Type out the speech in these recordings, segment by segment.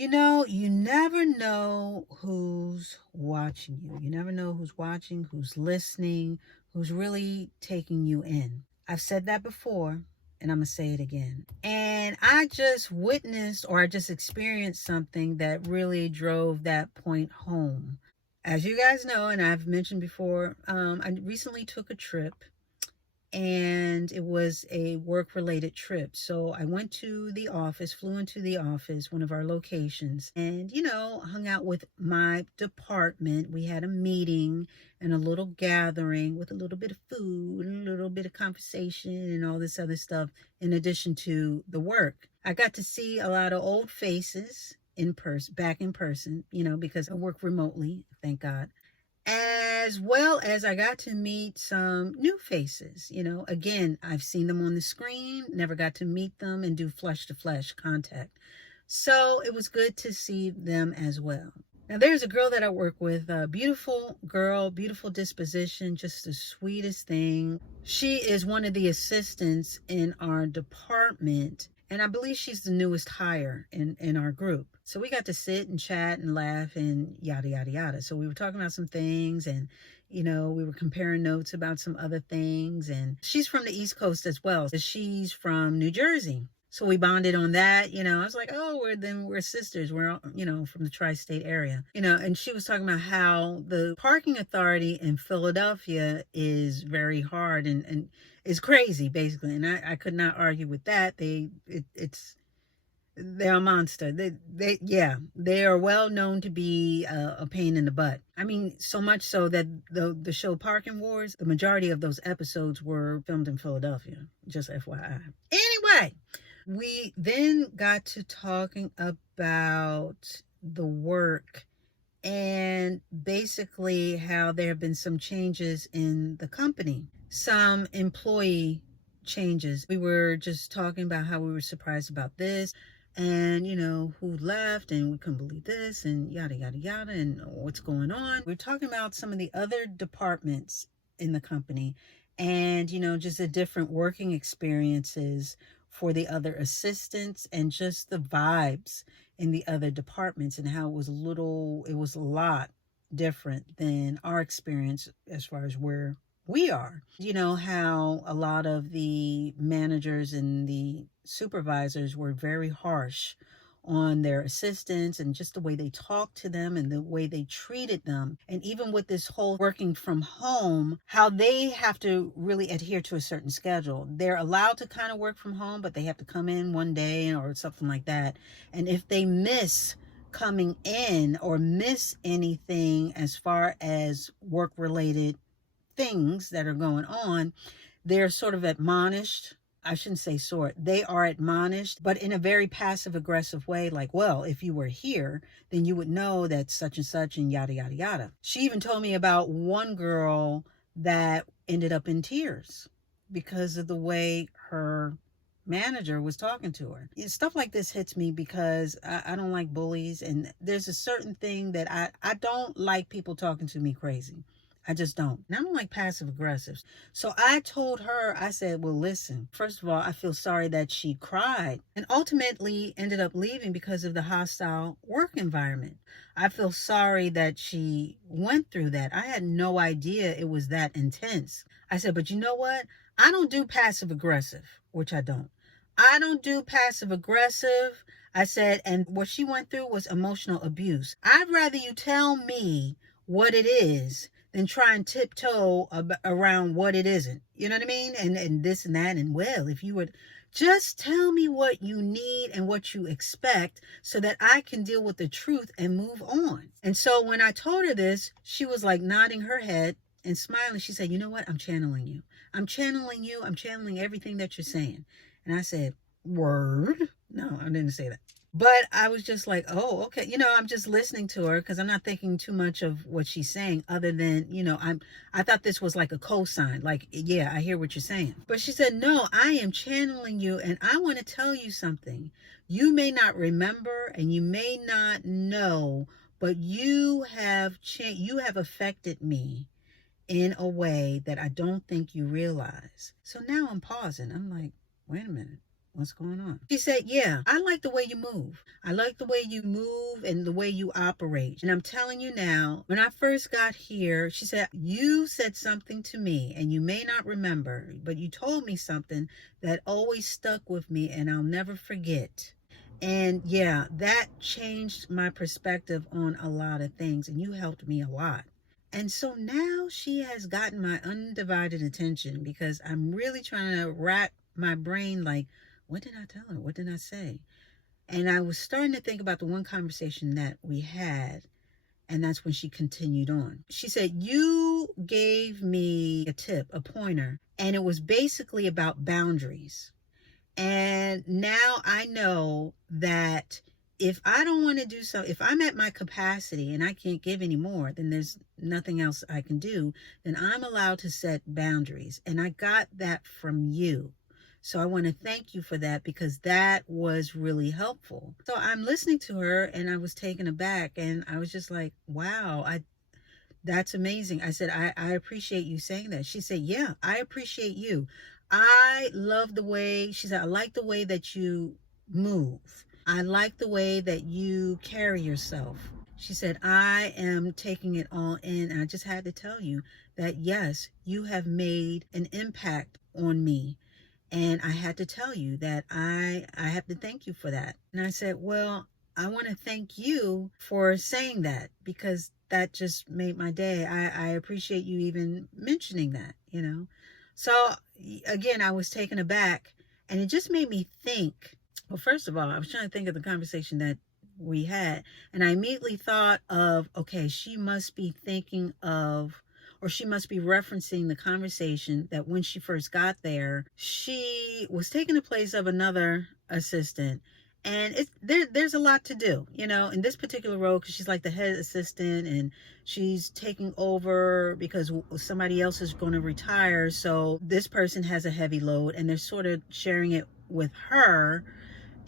You never know who's watching you. You never know who's watching, who's listening, who's really taking you in. I've said that before, and I'm going to say it again. And I just witnessed or I just experienced something that really drove that point home. As you guys know, and I've mentioned before, I recently took a trip, and it was a work related trip. So I went to the office, flew into the office, one of our locations, and, hung out with my department. We had a meeting and a little gathering with a little bit of food and a little bit of conversation and all this other stuff in addition to the work. I got to see a lot of old faces in person, back in person, because I work remotely, thank God, as well as I got to meet some new faces. Again, I've seen them on the screen, never got to meet them and do flesh to flesh contact. So it was good to see them as well. Now, there's a girl that I work with, a beautiful girl, beautiful disposition, just the sweetest thing. She is one of the assistants in our department, and I believe she's the newest hire in our group. So we got to sit and chat and laugh and yada, yada, yada. So we were talking about some things, and, we were comparing notes about some other things. And she's from the East Coast as well. She's from New Jersey. So we bonded on that. I was like, oh, we're sisters. We're, from the tri-state area, and she was talking about how the parking authority in Philadelphia is very hard and is crazy, basically. And I could not argue with that. They're a monster. They are well known to be a pain in the butt. I mean, so much so that the show Parking Wars, the majority of those episodes were filmed in Philadelphia, just FYI. Anyway, we then got to talking about the work and basically how there have been some changes in the company, some employee changes. We were just talking about how we were surprised about this, and who left, and we couldn't believe this, and yada yada yada, and what's going on. We're talking about some of the other departments in the company, and just the different working experiences for the other assistants, and just the vibes in the other departments, and how it was a lot different than our experience as far as where we are. How a lot of the managers and the supervisors were very harsh on their assistants, and just the way they talked to them and the way they treated them. And even with this whole working from home, how they have to really adhere to a certain schedule. They're allowed to kind of work from home, but they have to come in one day or something like that. And if they miss coming in or miss anything as far as work related things that are going on, they're sort of admonished. I shouldn't say they are admonished, but in a very passive aggressive way, like, well, if you were here, then you would know that such and such and yada, yada, yada. She even told me about one girl that ended up in tears because of the way her manager was talking to her. Stuff like this hits me because I don't like bullies, and there's a certain thing that I don't like people talking to me crazy. I just don't. And I don't like passive aggressives. So I told her, I said, well, listen, first of all, I feel sorry that she cried and ultimately ended up leaving because of the hostile work environment. I feel sorry that she went through that. I had no idea it was that intense. I said, but you know what? I don't do passive aggressive, which I don't. I don't do passive aggressive. I said, and what she went through was emotional abuse. I'd rather you tell me what it is than try and tiptoe around what it isn't. You know what I mean? And this and that. And well, if you would just tell me what you need and what you expect so that I can deal with the truth and move on. And so when I told her this, she was like nodding her head and smiling. She said, you know what? I'm channeling you. I'm channeling you. I'm channeling everything that you're saying. And I said, word? No, I didn't say that. But I was just like, oh, okay. I'm just listening to her because I'm not thinking too much of what she's saying other than, I thought this was like a cosign. Like, yeah, I hear what you're saying. But she said, no, I am channeling you. And I want to tell you something. You may not remember and you may not know, but you have affected me in a way that I don't think you realize. So now I'm pausing. I'm like, wait a minute. What's going on? She said, yeah, I like the way you move. I like the way you move and the way you operate. And I'm telling you now, when I first got here, she said, you said something to me, and you may not remember, but you told me something that always stuck with me and I'll never forget. And yeah, that changed my perspective on a lot of things, and you helped me a lot. And so now she has gotten my undivided attention because I'm really trying to rack my brain like, what did I tell her? What did I say? And I was starting to think about the one conversation that we had, and that's when she continued on. She said, you gave me a tip, a pointer, and it was basically about boundaries. And now I know that if I don't want to do so, if I'm at my capacity and I can't give any more, then there's nothing else I can do. Then I'm allowed to set boundaries. And I got that from you. So I want to thank you for that, because that was really helpful. So I'm listening to her and I was taken aback, and I was just like, wow, that's amazing. I said, I appreciate you saying that. She said, yeah, I appreciate you. I love the way, she said, I like the way that you move. I like the way that you carry yourself. She said, I am taking it all in. And I just had to tell you that, yes, you have made an impact on me. And I had to tell you that I have to thank you for that. And I said, well, I want to thank you for saying that, because that just made my day. I appreciate you even mentioning that, you know. So again, I was taken aback, and it just made me think. Well, first of all, I was trying to think of the conversation that we had, and I immediately thought of, okay, she must be thinking of, or she must be referencing the conversation that when she first got there, she was taking the place of another assistant. And there's a lot to do, you know, in this particular role, because she's like the head assistant, and she's taking over because somebody else is going to retire. So this person has a heavy load, and they're sort of sharing it with her.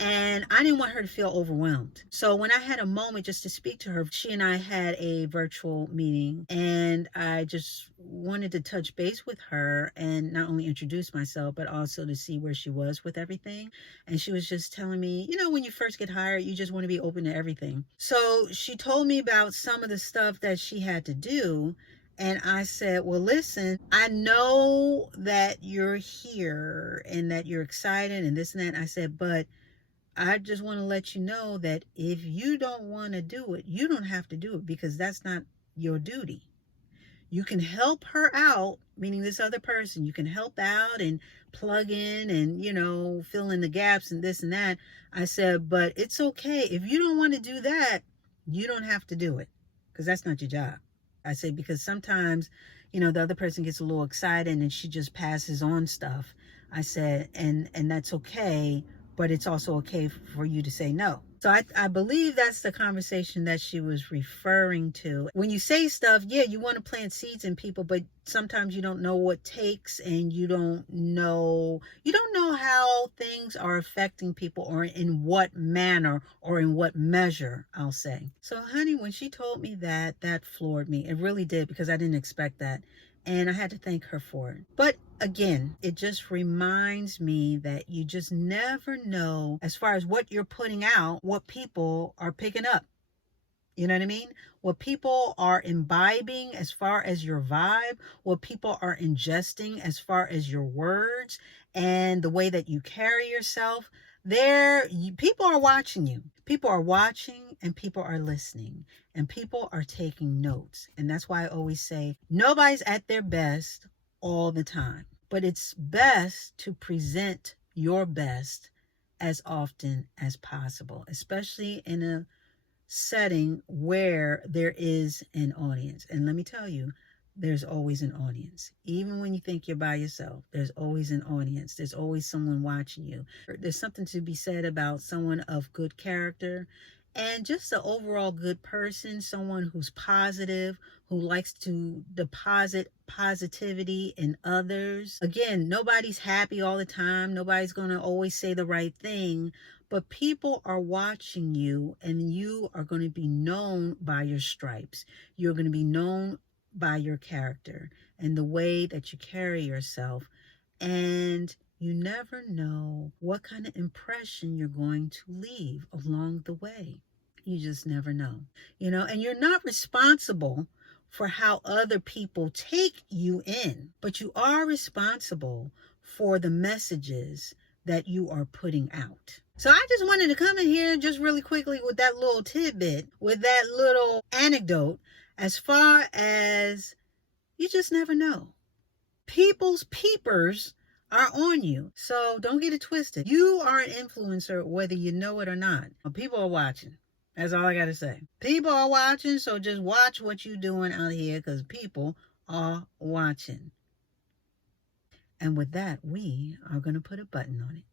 And I didn't want her to feel overwhelmed. So when I had a moment just to speak to her, she and I had a virtual meeting, and I just wanted to touch base with her and not only introduce myself, but also to see where she was with everything. And she was just telling me, you know, when you first get hired, you just want to be open to everything. So she told me about some of the stuff that she had to do. And I said, well, listen, I know that you're here and that you're excited and this and that. I said, but I just want to let you know that if you don't want to do it, you don't have to do it, because that's not your duty. You can help her out, meaning this other person. You can help out and plug in and, you know, fill in the gaps and this and that. I said, but it's okay. If you don't want to do that, you don't have to do it, because that's not your job. I said, because sometimes, you know, the other person gets a little excited and she just passes on stuff. I said, and that's okay, but it's also okay for you to say no. So I believe that's the conversation that she was referring to. When you say stuff, yeah, you want to plant seeds in people, but sometimes you don't know what takes, and you don't know how things are affecting people, or in what manner, or in what measure, I'll say. So honey, when she told me that floored me. It really did, because I didn't expect that. And I had to thank her for it. But again, it just reminds me that you just never know, as far as what you're putting out, what people are picking up. You know what I mean? What people are imbibing as far as your vibe, what people are ingesting as far as your words and the way that you carry yourself. People are watching you. People are watching, and people are listening, and people are taking notes. And that's why I always say nobody's at their best all the time, but it's best to present your best as often as possible, especially in a setting where there is an audience. And let me tell you, there's always an audience. Even when you think you're by yourself, there's always an audience. There's always someone watching you. There's something to be said about someone of good character and just an overall good person, someone who's positive, who likes to deposit positivity in others. Again, nobody's happy all the time. Nobody's going to always say the right thing, but people are watching you, and you are going to be known by your stripes. You're going to be known by your character and the way that you carry yourself. And You never know what kind of impression you're going to leave along the way. You just never know. And you're not responsible for how other people take you in, but you are responsible for the messages that you are putting out. So I just wanted to come in here just really quickly with that little tidbit, with that little anecdote, as far as you just never know. People's peepers are on you. So don't get it twisted. You are an influencer whether you know it or not. People are watching. That's all I got to say. People are watching, so just watch what you're doing out here because people are watching. And with that, we are going to put a button on it.